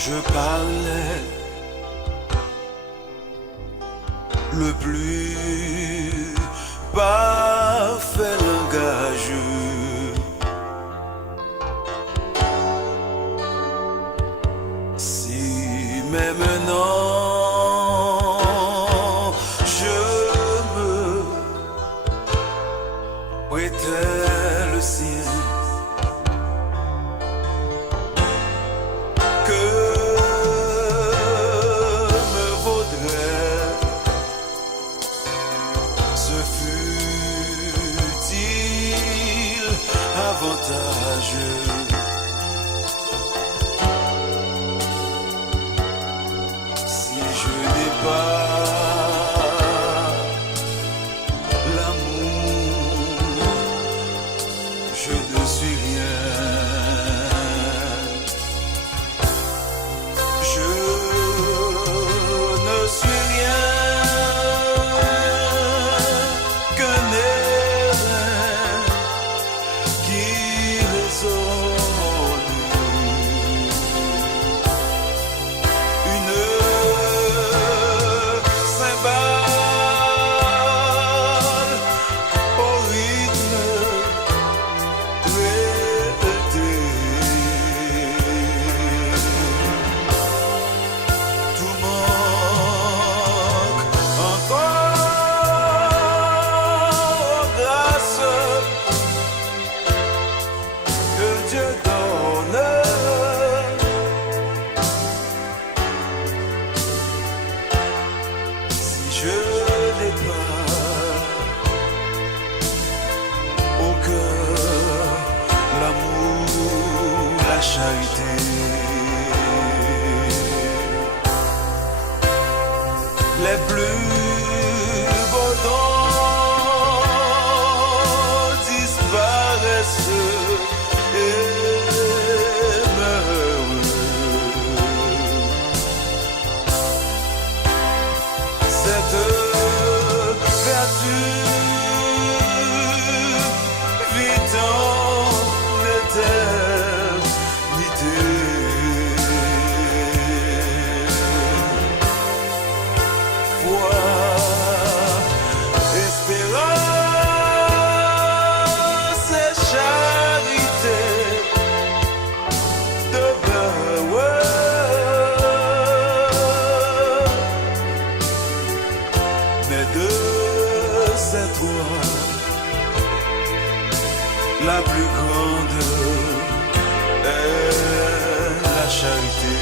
Je parlais le plus parfait langage. Si mais maintenant je me prêtais le sien, que me vaudrait ce fut-il avantageux? Si je n'ai pas l'amour, je ne suis rien. Je ne suis rien qu'un air qui résonne, une cymbale au rythme répété. Tout manque encore aux grâces que Dieu donne. Si je n'ai pas au cœur l'amour, la charité, les plus beaux dons disparaissent et meurent. Cette vertu vit en éternité. Foi, espérance et charité demeurent. Mais de ces trois, la plus grande est la charité.